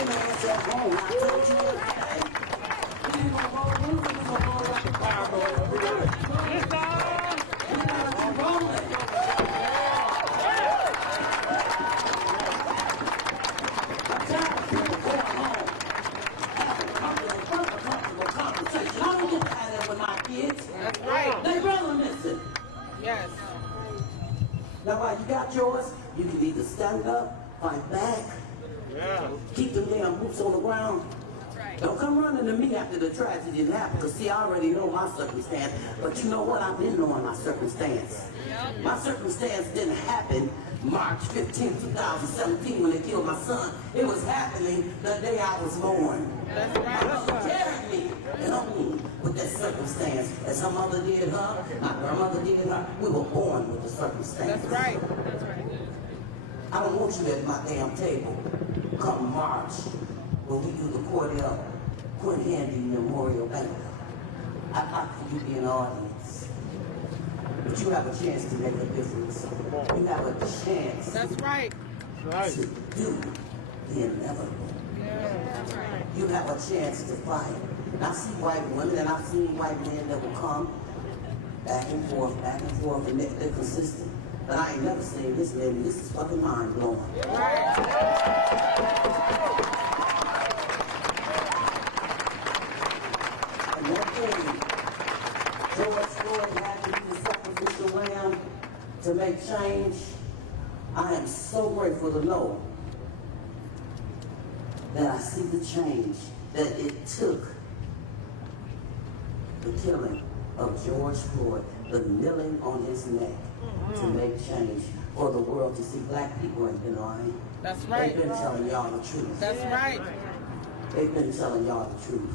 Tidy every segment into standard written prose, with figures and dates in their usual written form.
your ass at home. I told you yesterday. We ain't gonna roll with it. We gonna roll like a car. We gotta keep rolling. I'm tired of people going home having comfortable conversation. I don't get to have that with my kids. That's right. They rather listen. Yes. Now, while you got yours, you can either stand up, fight back, keep them damn boots on the ground. Don't come running to me after the tragedy didn't happen, because see, I already know my circumstance. But you know what? I've been knowing my circumstance. My circumstance didn't happen March 15, 2017 when they killed my son. It was happening the day I was born. That's right. My mother carried me and on me with that circumstance. As her mother did her, my grandmother did her. We were born with the circumstance. That's right. That's right. I don't want you at my damn table come March when we do the Cordell Quinn Handy Memorial Banquet. I'd like for you to be in the audience. But you have a chance to make a difference. You have a chance That's right. to do the inevitable. That's right. You have a chance to fight. And I see white women and I've seen white men that will come back and forth, and they're consistent. But I ain't never seen this lady. This is fucking mind blowing. Right. And that day, George Floyd had to be the sacrificial lamb to make change. I am so grateful to know that I see the change that it took the killing of George Floyd, the kneeling on his neck to make change for the world to see black people ain't been lying. That's right. They've been telling y'all the truth. That's right. They've been telling y'all the truth.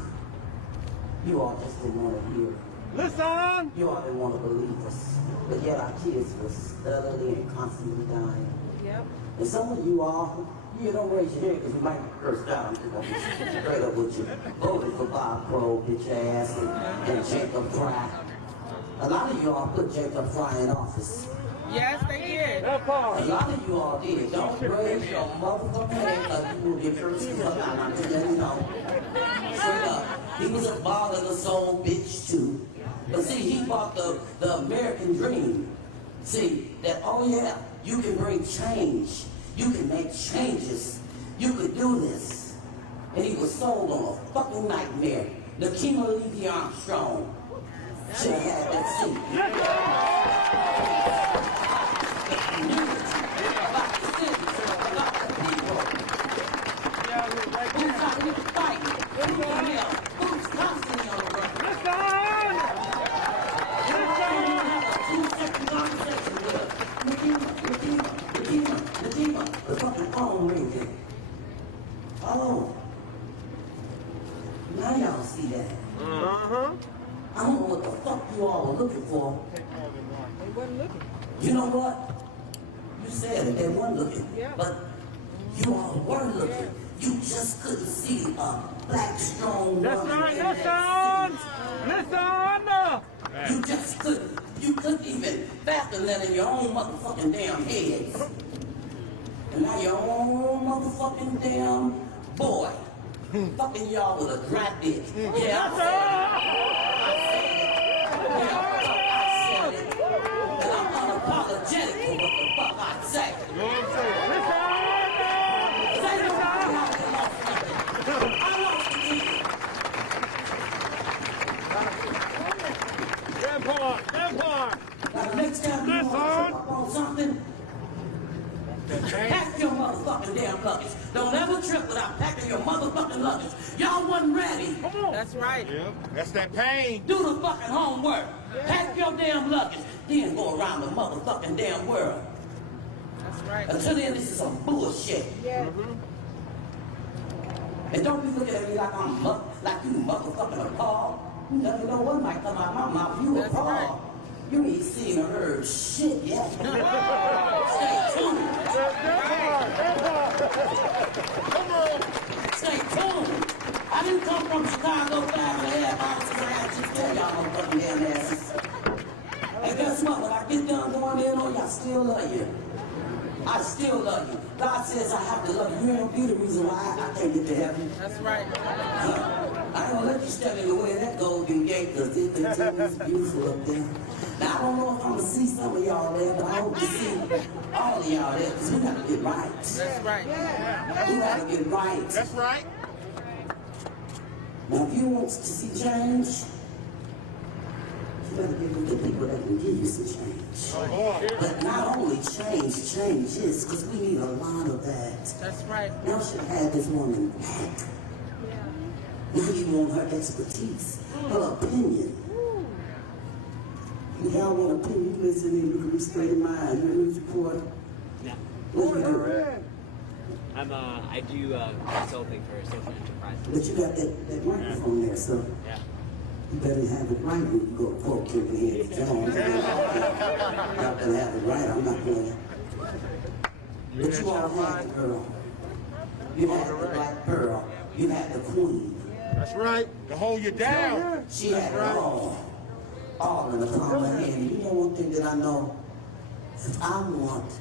You all just didn't want to hear it. Listen! You all didn't want to believe us. But yet our kids were steadily and constantly dying. Yep. And some of you all, you don't raise your hand because you might get cursed out. I'm just going to be straight up with you. Voted for Bob Crow, bitch ass, and Jacob Fry. A lot of you all put Jacob Fry in office. Yes, they did. A lot of you all did. Don't raise your motherfucking hand because you will get cursed out. I'm just letting you know. Straight up. He was a ball and a soul bitch too. But see, he bought the American dream. See, that, oh yeah, you can bring change. You can make changes. You could do this. And he was sold on a fucking nightmare. Nakima Levy Armstrong should have had that seat. The community, about the city, about the people. Who's out here fighting? Who's constantly on the run? Nakima, the fucking phone ringing. Oh. Now y'all see that. I don't know what the fuck you all were looking for. They wasn't looking. You know what? You said it, they weren't looking. Yeah. But you all were looking. You just couldn't see a black, strong woman. Listen! You just couldn't. You couldn't even fathom that in your own motherfucking damn heads. And now your own motherfucking damn boy fucking y'all with a dry dick. Yeah, I said it. And I'm unapologetic for what the fuck I say. Say the fuck I lost nothing. I lost the team. Now the next time you want to trip up on something, pack your motherfucking damn luggage. Don't ever trip without packing your motherfucking luggage. Y'all wasn't ready. That's right. That's that pain. Do the fucking homework. Pack your damn luggage. Then go around the motherfucking damn world. That's right. Until then, this is some bullshit. Yeah. And don't be looking at me like I'm like you motherfucking appalled. You never know what might come out of my mouth. You That's appalled. right. You ain't seen or heard shit yet. Stay tuned. Stay tuned. I didn't come from Chicago 5.5 hours and I just tell y'all I'm fucking damn asses. And guess what? When I get done going on in on you, I still love you. I still love you. God says I have to love you. You ain't gonna be the reason why I can't get to heaven. That's right. I ain't gonna let you stand in the way of that golden gate, because it's beautiful up there. Now, I don't know if I'm gonna see some of y'all there, but I hope to see all of y'all there, because we gotta get right. That's right. We gotta get right. That's right. Now, if you want to see change, you better give it to people that can give you some change. But not only changes, because we need a lot of that. That's right. Now should have had this woman back. Now you want her expertise, her opinion. You got one opinion, you listen in, look at me straight in my eyes. You're a news reporter. No. What you do? I do consulting for social enterprises. But you got that microphone there, so Yeah. you better have it right when you go to quote Kimberly Jones. You better have it right, I'm not playing. But you all had the girl. You had the black pearl. You had the queen. That's right. To hold you down. She had it all in the palm of her hand. And you know one thing that I know? If I want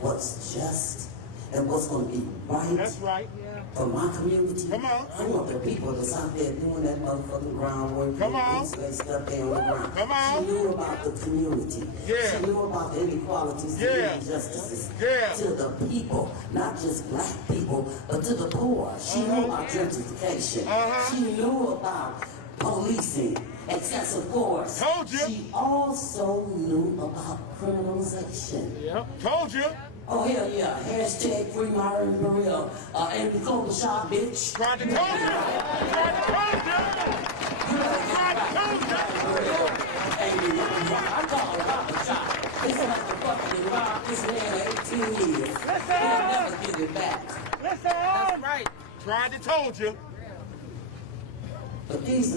what's just and what's going to be right That's right. for my community, Come on. I want the people that's out there doing that motherfucking groundwork. Come on. Stuff there on the ground. Come on. She knew about the community. Yeah. She knew about the inequalities Yeah. and injustices Yeah. to the people, not just black people, but to the poor. She knew about gentrification. She knew about policing, excessive force. Told you. She also knew about criminalization. Yep. Told you. Oh, hell yeah. Hashtag free Myron Burrell. And the Golden Shot, bitch. Tried to told you. Tried to told you. Tried to told you. I'm talking about the shot. This motherfucker robbed this man 18 years. He'll never get it back. That's right. Tried to told you. But these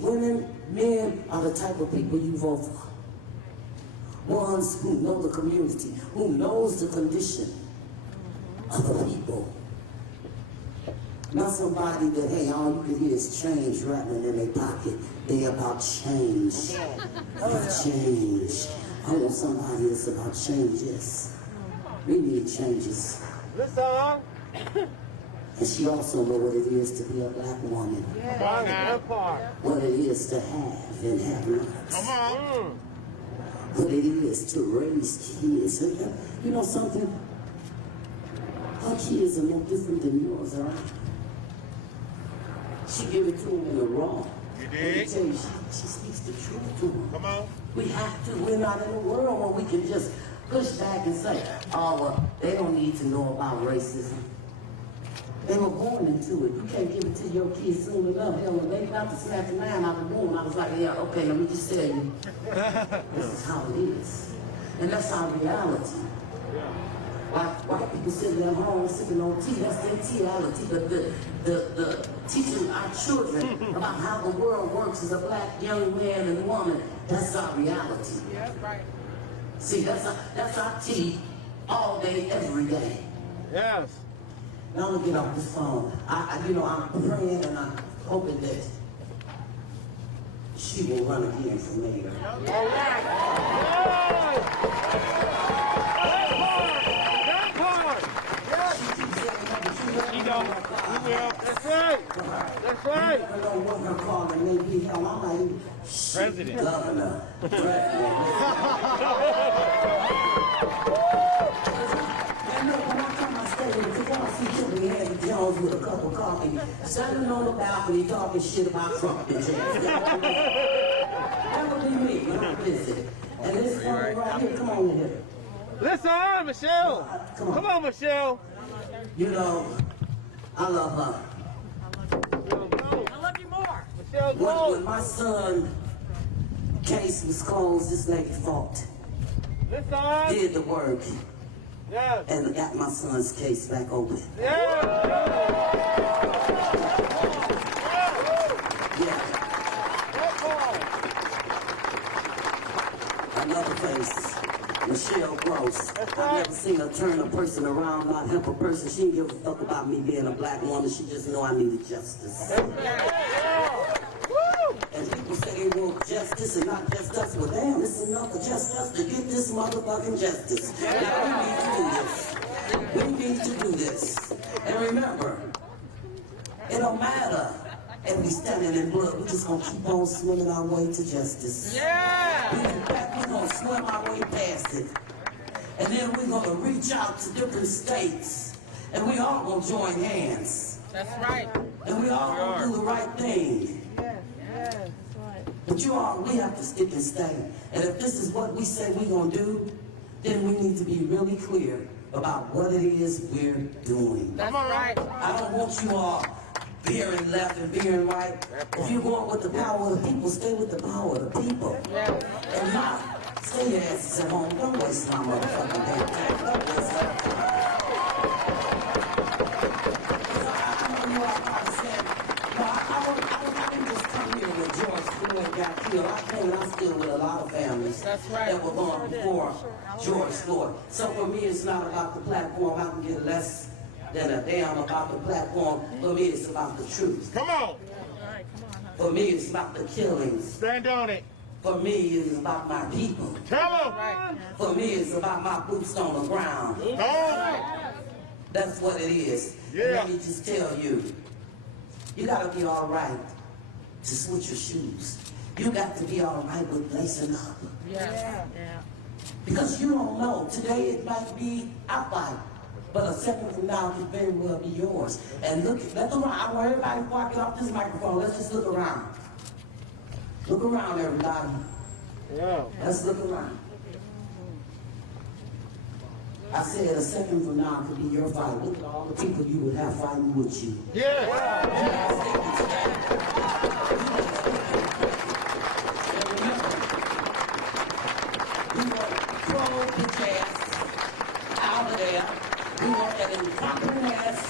women, men are the type of people you vote for. Ones who know the community, who knows the condition of the people. Not somebody that, hey, all you can hear is change rattling in their pocket. They about change. About change. I want somebody that's about changes. We need changes. Listen. And she also know what it is to be a black woman. Come on now. What it is to have and have not. Come on. What it is to raise kids. You know something? Her kids are no different than yours, all right? She give it to them in the raw. You Let me dig? tell you, she speaks the truth to them. Come on. We have to. We're not in a world where we can just push back and say, oh, well, they don't need to know about racism. They were born into it. You can't give it to your kids soon enough. Hell, when they about to snatch a man out of the womb, I was like, yeah, okay, let me just tell you. This is how it is. And that's our reality. Like white people sitting at home sipping on tea, that's their reality. But the teaching our children about how the world works as a black young man and woman, that's our reality. Yeah, right. See, that's our tea all day, every day. Yes. Now I'm gonna get off this phone. I'm praying and I'm hoping that she will run again for mayor. All right. That part. She don't. We will. That's right. That's right. I don't know what her calling may be. Hell, I might even President. Governor. And look, when I come I stay with you, I see Tiffany Harry Jones with a cup of coffee, standing on the balcony talking shit about Trump and shit. That would be me when I'm busy. And this woman right here, come on in here. Listen on, Michelle. Come on, Michelle. You know, I love her. I love you more. Michelle, go. When my son case was closed, this lady fought, Listen on. did the work, Yes. and got my son's case back open. Yes. Yeah. Another face, Michelle Gross. I've never seen her turn a person around, not help a person. She didn't give a fuck about me being a black woman. She just know I needed justice. Woo. And people say they want justice and not just us. Well, damn, it's enough for just us to get this motherfucking justice. Now, we need to do this. We need to do this. And remember, it don't matter if we standing in blood. We're just gonna keep on swimming our way to justice. Yeah. In fact, we're gonna swim our way past it. And then we're gonna reach out to different states. And we all gonna join hands. That's right. And we all gonna do the right thing. But you all, we have to stick and stay. And if this is what we say we're gonna do, then we need to be really clear about what it is we're doing. That's right. I don't want you all veering left and veering right. If you're going with the power of the people, stay with the power of the people. Yeah. And not stay your asses at home. Don't waste my motherfucking day. Don't waste my time. I know you all understand. No, I didn't just come here when George Floyd got killed. I came and I still with a lot of families That's right. that were born before George Floyd. So for me, it's not about the platform. I can get less than a damn about the platform. For me, it's about the truth. Come on. For me, it's about the killings. Stand on it. For me, it's about my people. Tell them. Right. For me, it's about my boots on the ground. That's what it is. Yeah. And let me just tell you, you gotta be all right to switch your shoes. You got to be all right with lacing up. Yeah. Because you don't know. Today it might be our fight, but a second from now it could very well be yours. And look around. I want everybody before I get off this microphone, let's just look around. Look around, everybody. Yeah. Let's look around. I said a second from now could be your fight. Look at all the people you would have fighting with you. Yeah. And remember, we want to throw bitch ass out of there. We want that incompetent ass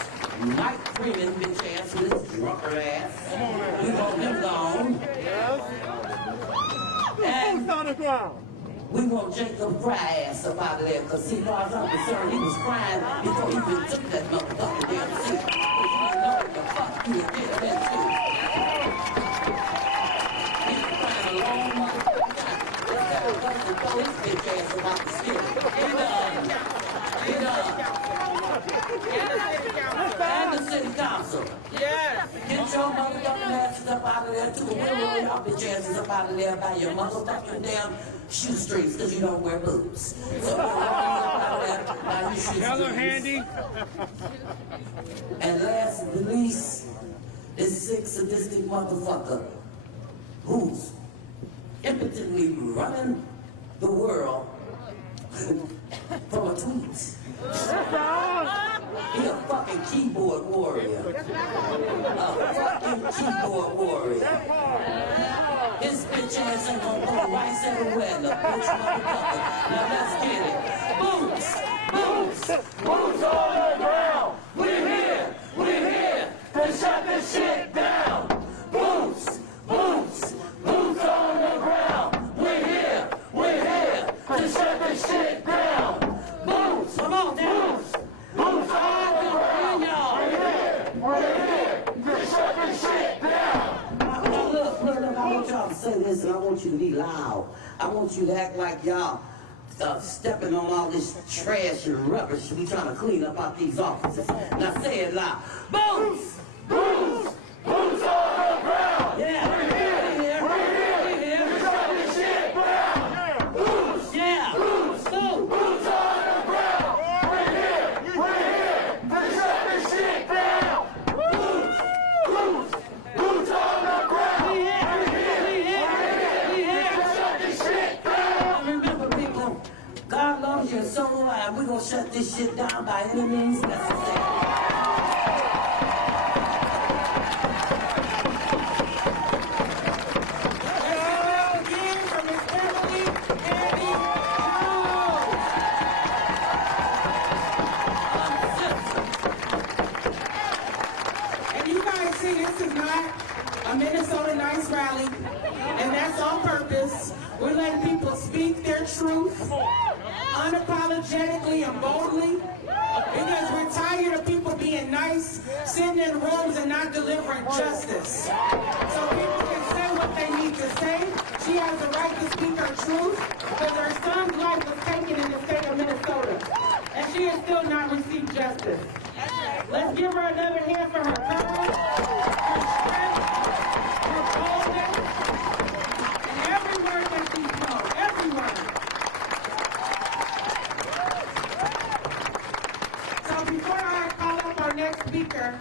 Mike Freeman bitch ass with his drunker ass. We want him gone. And on the ground. we want Jacob Fry ass up out of there, because see, as far as I'm concerned, he was crying before he even took that motherfucking damn seat. He didn't know what the fuck he was getting into. He was crying a long motherfucking time. Let's have a bunch to throw his bitch ass about the city. He done. And the city council. Yes. Get your motherfucking asses up out of there too. We'll roll your bitch asses up out of there by your motherfucking damn shoestrings, because you don't wear boots. So we'll roll you up out of there by your shoestrings. Hello, Handy. And last but not least, this sick, sadistic motherfucker who's impotently running the world from a tweet. He a fucking keyboard warrior. A fucking keyboard warrior. His bitch ass ain't gonna put a white set of weather, bitch motherfucker. Now let's get it. Boots! Boots! Boots on the ground! We're here to shut this shit down! Boots! Boots! Boots on the ground! We're here to shut this shit down! Boots! Come on, boots! Boots on the ground! We're here to shut this shit down! Now look, I want y'all to say this, and I want you to be loud. I want you to act like y'all stepping on all this trash and rubbish we trying to clean up out these offices. Now say it loud. Boots! Boots! Boots on the ground! Yeah! We're here to shut this shit down! Boots! Yeah! Boots! Boots on the ground! We're here to shut this shit down! Boots! Boots! Boots on the ground! We're here to shut this shit down! Remember, people, God loves you so and we're gonna shut this shit down by any means necessary. And you guys see, this is not a Minnesota Nice rally, and that's on purpose. We're letting people speak their truth unapologetically and boldly, because we're tired of people being nice, sitting in rooms and not delivering justice. So people can say what what they need to say. She has the right to speak her truth because her son's life was taken in the state of Minnesota. And she has still not received justice. Let's give her another hand for her courage, her strength, her boldness, and every word that she spoke. Every word. So before I call up our next speaker,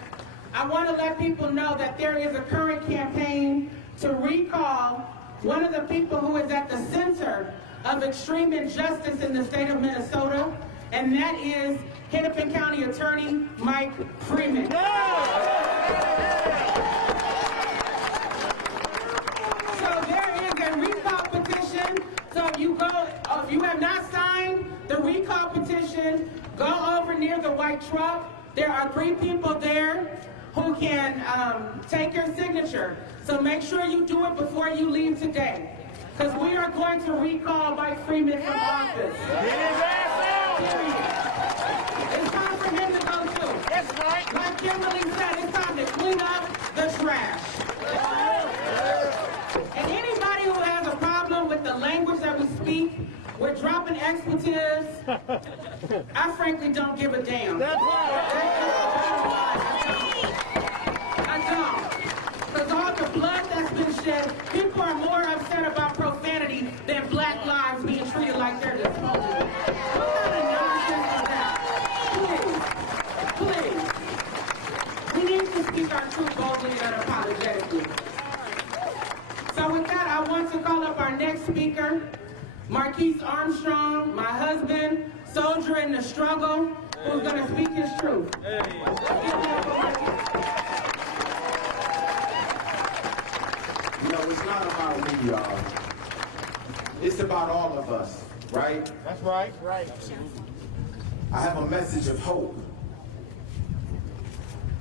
I want to let people know that there is a current campaign to recall one of the people who is at the center of extreme injustice in the state of Minnesota, and that is Hennepin County Attorney Mike Freeman. So there is a recall petition. So if you have not signed the recall petition, go over near the white truck. There are 3 people there who can take your signature. So make sure you do it before you leave today, because we are going to recall Mike Freeman from office. It's time for him to go too. That's right. Like Kimberly said, it's time to clean up the trash. And anybody who has a problem with the language that we speak, we're dropping expletives. I frankly don't give a damn. That's I don't. Because all the blood that's been shed, people are more upset about profanity than black lives being treated like they're disposable. What kind of nonsense is that? Please. We need to speak our truth boldly and unapologetically. So with that, I want to call up our next speaker, Marquise Armstrong, my husband, soldier in the struggle, who's going to speak his truth. You know, it's not about me, y'all. It's about all of us, right? That's right. Right. I have a message of hope.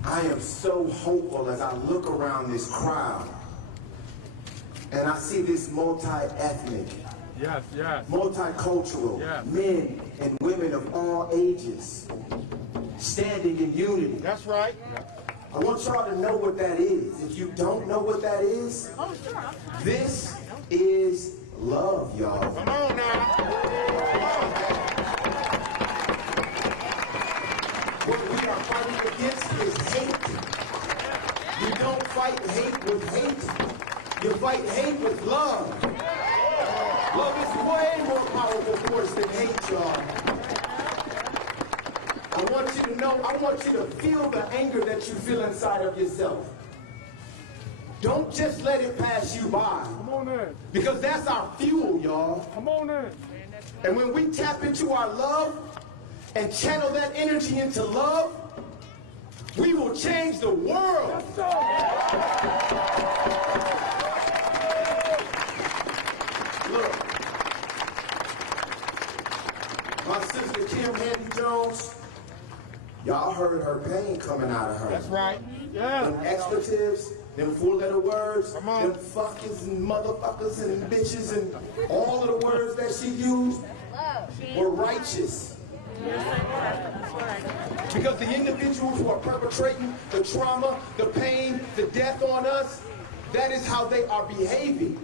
I am so hopeful as I look around this crowd and I see this multi-ethnic, multicultural men and women of all ages standing in unity. That's right. I want y'all to know what that is. If you don't know what that is, this is love, y'all. Come on now. What we are fighting against is hate. You don't fight hate with hate. You fight hate with love. Love is way more powerful force than hate, y'all. I want you to know, I want you to feel the anger that you feel inside of yourself. Don't just let it pass you by. Come on in. Because that's our fuel, y'all. Come on in. And when we tap into our love and channel that energy into love, we will change the world. Look, my sister Kim Handy Jones, y'all heard her pain coming out of her. That's right. Them expletives, them 4-letter words, Come on. them fuckers and motherfuckers and bitches and all of the words that she used were righteous. Because the individuals who are perpetrating the trauma, the pain, the death on us, that is how they are behaving.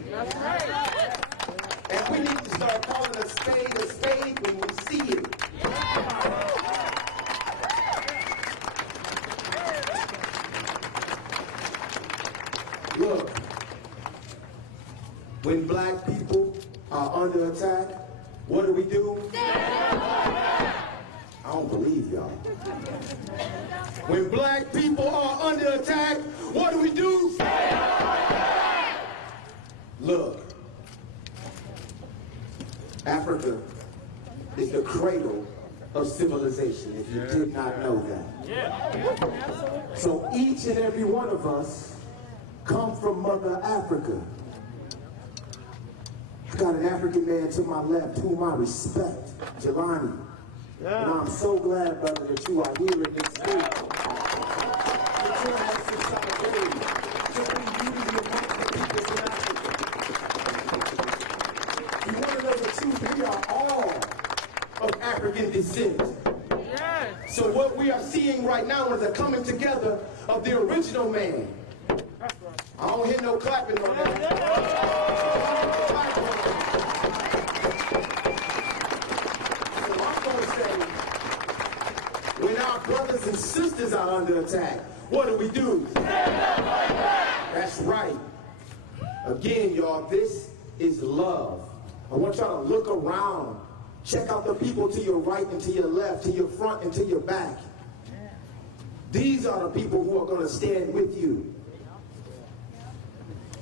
And we need to start calling a spade when we see it. Look, when black people are under attack, what do we do? I don't believe y'all. When black people are under attack, what do we do? Look, Africa is the cradle of civilization, if you did not know that. So each and every one of us come from Mother Africa. I got an African man to my left whom I respect, Jelani. And I'm so glad, brother, that you are here in this group. You want to know the truth? We are all of African descent. So what we are seeing right now is a coming together of the original man. I don't hear no clapping on that. So I'm going to say, when our brothers and sisters are under attack, what do we do? That's right. Again, y'all, this is love. I want y'all to look around. Check out the people to your right and to your left, to your front and to your back. These are the people who are going to stand with you.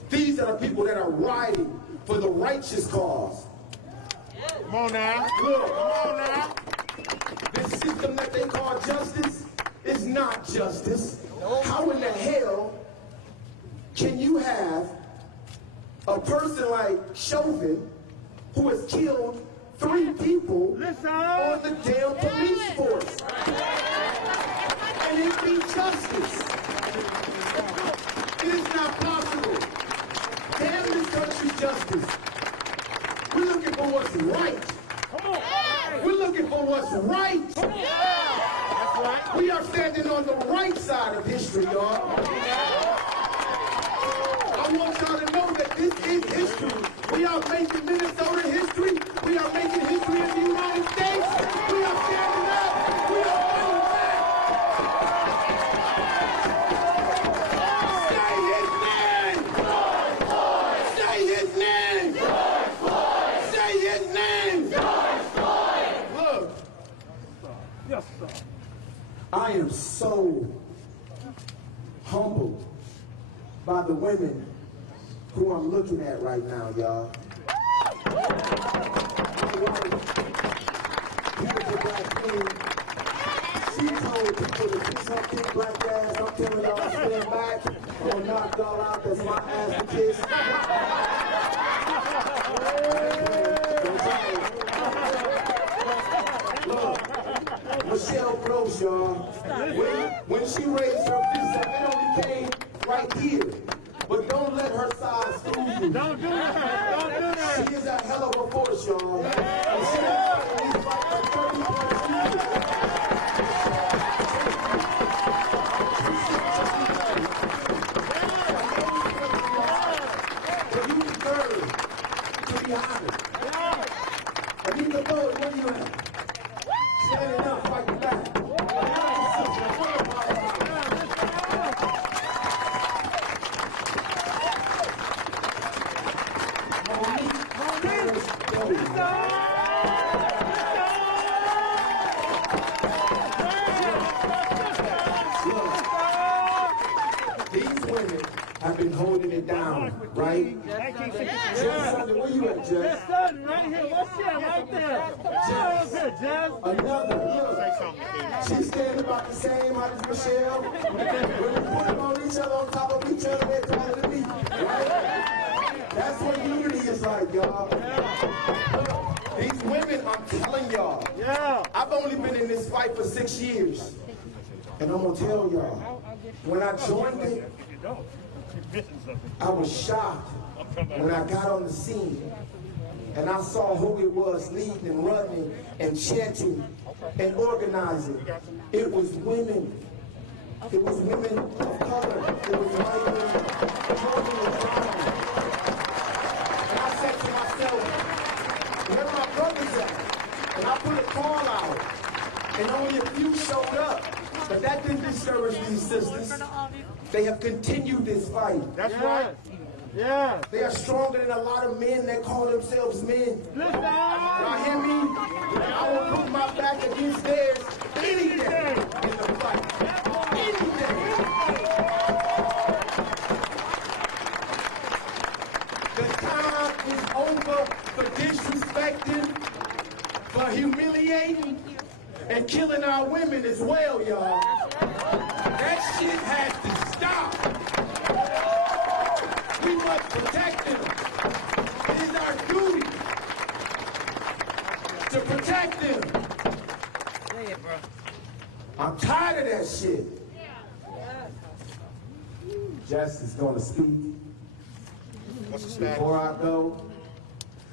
These are the people that are riding for the righteous cause. Come on now. Look, Come on now. this system that they call justice is not justice. How in the hell can you have a person like Chauvin who has killed 3 people on the damn police force? And it be justice. It is not possible. Damn this country's justice. We're looking for what's right. We're looking for what's right. That's right. We are standing on the right side of history, y'all. I want y'all to know that this is history. We are making Minnesota history. We are making history in the United States. We are standing up. We are fighting back. Say his name. Say his name. Say his name. Look. Yes, sir. I am so humbled by the women who I'm looking at right now, y'all. My wife, beautiful black queen, she told people to kiss her big black ass. I'm telling y'all to stand back. I'm gonna knock y'all out. That's my ass to kiss. Look, Michelle Gross, y'all. When she raised her fist up, it only came right here. But don't let her size fool you. Don't do that. Don't do that. She is a hell of a force, y'all. And she has at least like 30 plus years. But you deserve to be honored. Anita Boyd, where you at? Standing up, fighting back. These women have been holding it down, right? Jess Sutton, where you at, Jess? Son, right here. What's that right there? Jess. Jess. Another, look. She's standing about the same height as Michelle. When they put them on each other, on top of each other, they're taller than me, right? That's what unity is like, y'all. These women, I'm telling y'all, Yeah. I've only been in this fight for 6 years. And I'm gonna tell y'all, when I joined it, I was shocked when I got on the scene and I saw who it was leading and running and chanting and organizing. It was women. It was women of color. It was white women. Children were crying. And I said to myself, where are my brothers at? And I put a call out. And only a few showed up. But that didn't discourage these sisters. They have continued this fight. That's right. Yeah. They are stronger than a lot of men that call themselves men. Listen. Y'all hear me? And I will put my back against theirs any day in the fight. Any day. The time is over for disrespecting, for humiliating, and killing our women as well, y'all. That shit has to stop. We must protect them. It is our duty to protect them. I'm tired of that shit. Jess is going to speak. Before I go,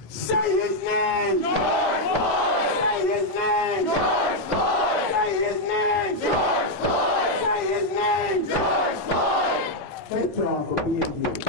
say his name! George Floyd! Say his name! George Floyd! Say his name! George Floyd! Say his name! George Floyd! Thank y'all for being here.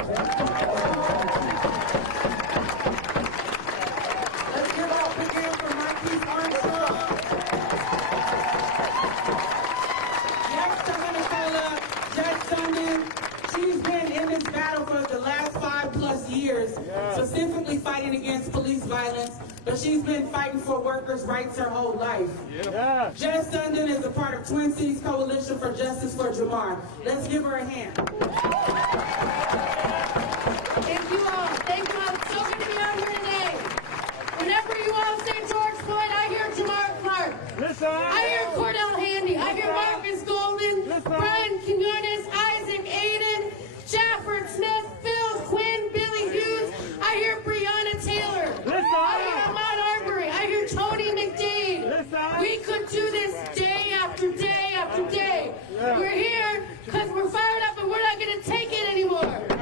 she's been fighting for workers' rights her whole life. Yeah. Jess Dundon is a part of Twin Cities Coalition for Justice for Jamar. Let's give her a hand. Thank you all. Thank you all. It's so good to be on here today. Whenever you all say George Floyd, I hear Jamar Clark. Listen. I hear Cordell Handy. I hear Marcus Golden, Brian Quinones, Isaac Aiden, Shafford Smith, Phil Quinn, Billy Hughes. I hear Breonna Taylor. I hear Ahmaud Arbery. I hear Tony McDade. We could do this day after day after day. We're here because we're fired up and we're not going to take it anymore. My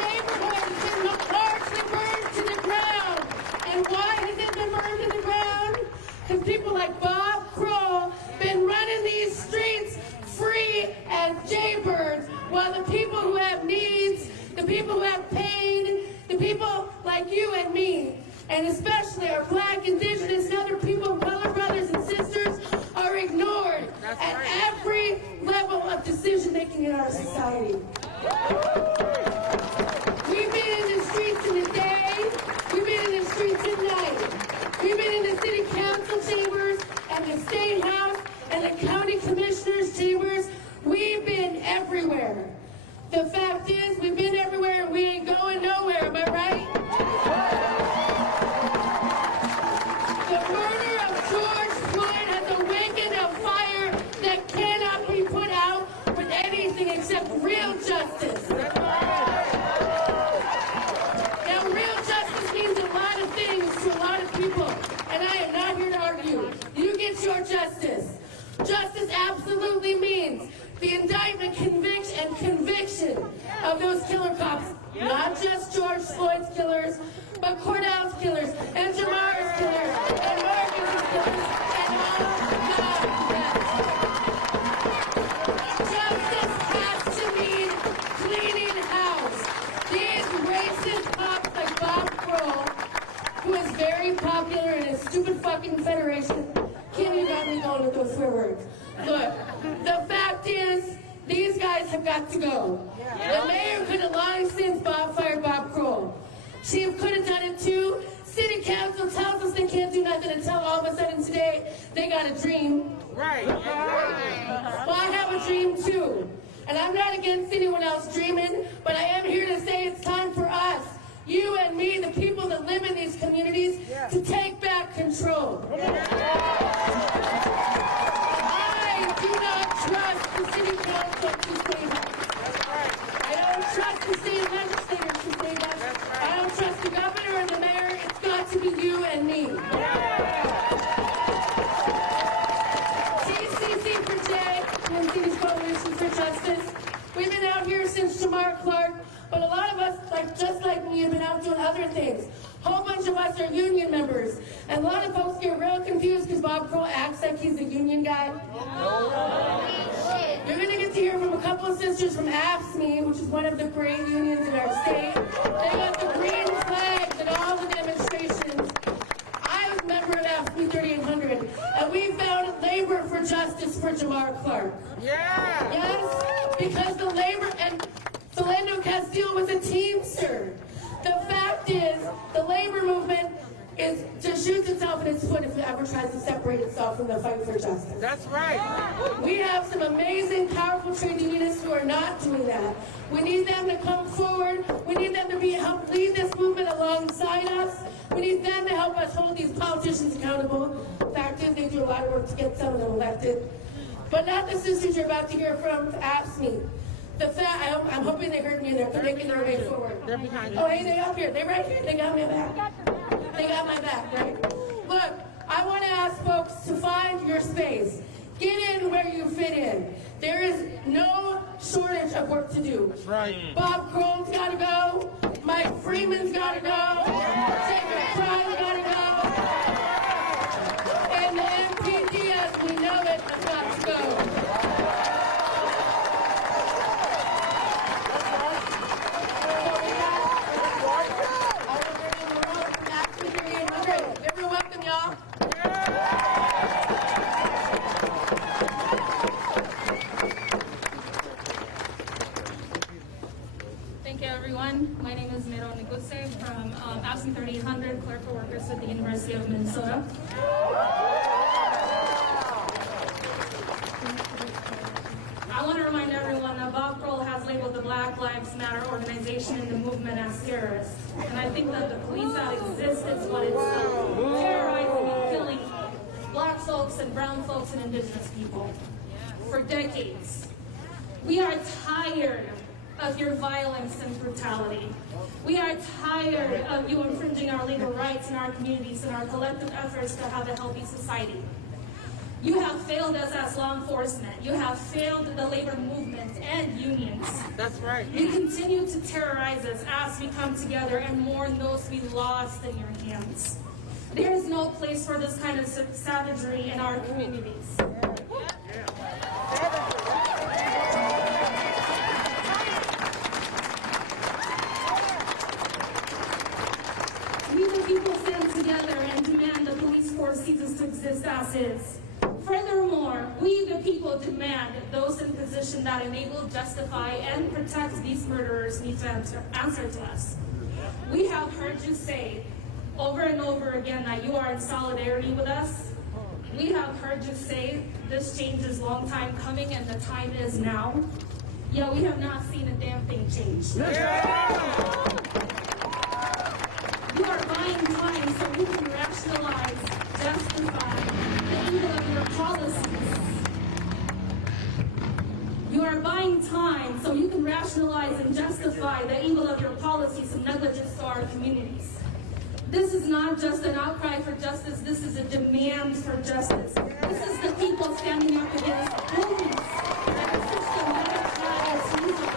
neighborhood has been largely burned to the ground. And why has it been burned to the ground? Because people like Bob Kroll been running these streets free as jaybirds, while the people who have needs, the people who have pain, the people like you and me, and especially our Black, Indigenous, and other people of color, brothers and sisters, are ignored at every level of decision making in our society. We've been in the streets in the day, we've been in the streets at night. We've been in the city council chambers and the state house and the county commissioners chambers. We've been everywhere. The fact is, we've been everywhere and we ain't going nowhere, am I right? The murder of George Floyd has awakened a fire that cannot be put out with anything except real justice. Now, real justice means a lot of things to a lot of people, and I am not here to argue. You get your justice. Justice absolutely means the indictment, conviction of those killer cops. Not just George Floyd's killers, but Cordell's killers, and Jamar's killers, and Marcus's killers, and all God's rest. Justice has to mean cleaning house. These racist cops like Bob Kroll, who is very popular in his stupid fucking federation. Kim, you got me going with those swear words. Look, the fact is, these guys have got to go. The mayor could have long since fired Bob Kroll. She could have done it too. City council tells us they can't do nothing until all of a sudden today they got a dream. Right. Well, I have a dream too. And I'm not against anyone else dreaming, but I am here to say it's time for us, you and me, the people that live in these communities, to take back control. I do not trust the city council to save us. I don't trust the state legislators to save us. I don't trust the governor or the mayor. It's got to be you and me. TCC for J, Twin Cities Coalition for Justice. We've been out here since Jamar Clark, but a lot of us, just like me, have been out doing other things. A whole bunch of us are union members. And a lot of folks get real confused because Bob Kroll acts like he's a union guy. You're going to get to hear from a couple of sisters from AFSCME, which is one of the great unions in our state. They got the green flags at all the demonstrations. I was a member of AFSCME 3800, and we found labor for justice for Jamar Clark. Yeah. Yes, because the labor, and Philando Castile was a Teamster. The fact is, the labor movement just shoots itself in its foot if it ever tries to separate itself from the fight for justice. That's right. We have some amazing, powerful trade unionists who are not doing that. We need them to come forward. We need them to help lead this movement alongside us. We need them to help us hold these politicians accountable. The fact is, they do a lot of work to get some of them elected. But not the sisters you're about to hear from AFSCME. I'm hoping they heard me and they're making their way forward. They're behind you. Oh, hey, they're up here. They're right here. They got my back. They got my back, right? Look, I want to ask folks to find your space. Get in where you fit in. There is no shortage of work to do. Right. Bob Kroll's got to go. Mike Freeman's got to go. Jacob Fry's got to go. And the MPD, as we know it, has got to go. Everyone welcome, y'all. Thank you, everyone. My name is Miro Neguse. of Minnesota. I want to remind everyone that Bob Kroll has labeled the Black Lives Matter organization and the movement as terrorists. And I think that the police that exist is what it's terrorizing and killing black folks and brown folks and indigenous people for decades. We are tired of your violence and brutality. We are tired of you infringing our legal rights in our communities and our collective efforts to have a healthy society. You have failed us as law enforcement. You have failed the labor movement and unions. That's right. You continue to terrorize us as we come together and mourn those we lost in your hands. There is no place for this kind of savagery in our communities. We the people stand together and demand the police force ceases to exist as is. Furthermore, we the people demand that those in position that enable, justify, and protect these murderers need to answer to us. We have heard you say over and over again that you are in solidarity with us. We have heard you say this change is a long time coming and the time is now. Yet we have not seen a damn thing change. You are buying time so you can rationalize, justify the evil of your policies. You are buying time so you can rationalize and justify the evil of your policies and negligence to our communities. This is not just an outcry for justice, this is a demand for justice. This is the people standing up against police and the system that has used it.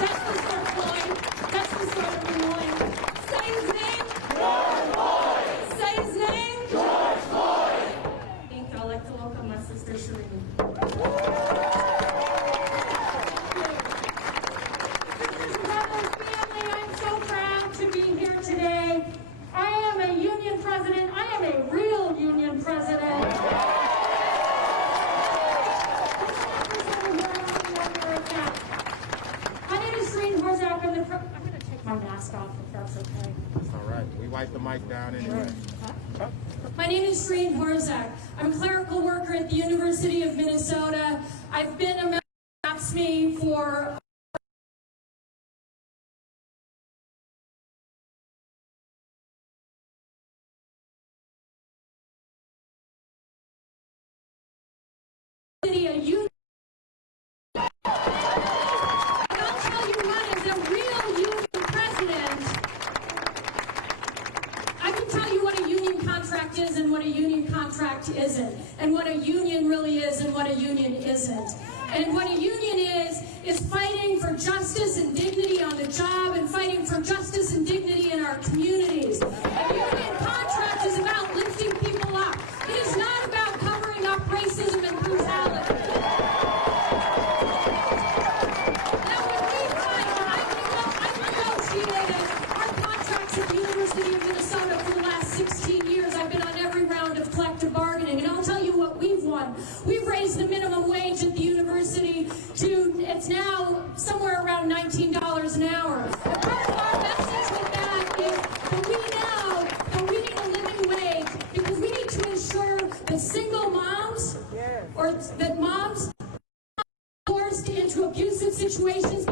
Justice for Floyd, justice for every Floyd. Say his name. George Floyd. Say his name. George Floyd. Thank you. I'd like to welcome my sister Shireen. Today, I am a union president. I am a real union president. My name is Shireen Horzak. I'm going to take my mask off if that's okay. That's all right. We wipe the mic down anyway. My name is Shireen Horzak. I'm a clerical worker at the University of Minnesota. I've been a member of AFSCME for a union. And I'll tell you what, as a real union president, I can tell you what a union contract is and what a union contract isn't, and what a union really is and what a union isn't. And what a union is fighting for justice and dignity on the job and fighting for justice and dignity in our communities. A union contract is about lifting people up. It is not about covering up racism and brutality. Now, when we fight, I've negotiated our contracts at the University of Minnesota for the last 16 years. I've been on every round of collective bargaining, and I'll tell you what we've won. We've raised the minimum wage at the university to, it's now somewhere around $19 an hour. And part of our message with that is that we know that we need a living wage because we need to ensure that single moms or that moms are forced into abusive situations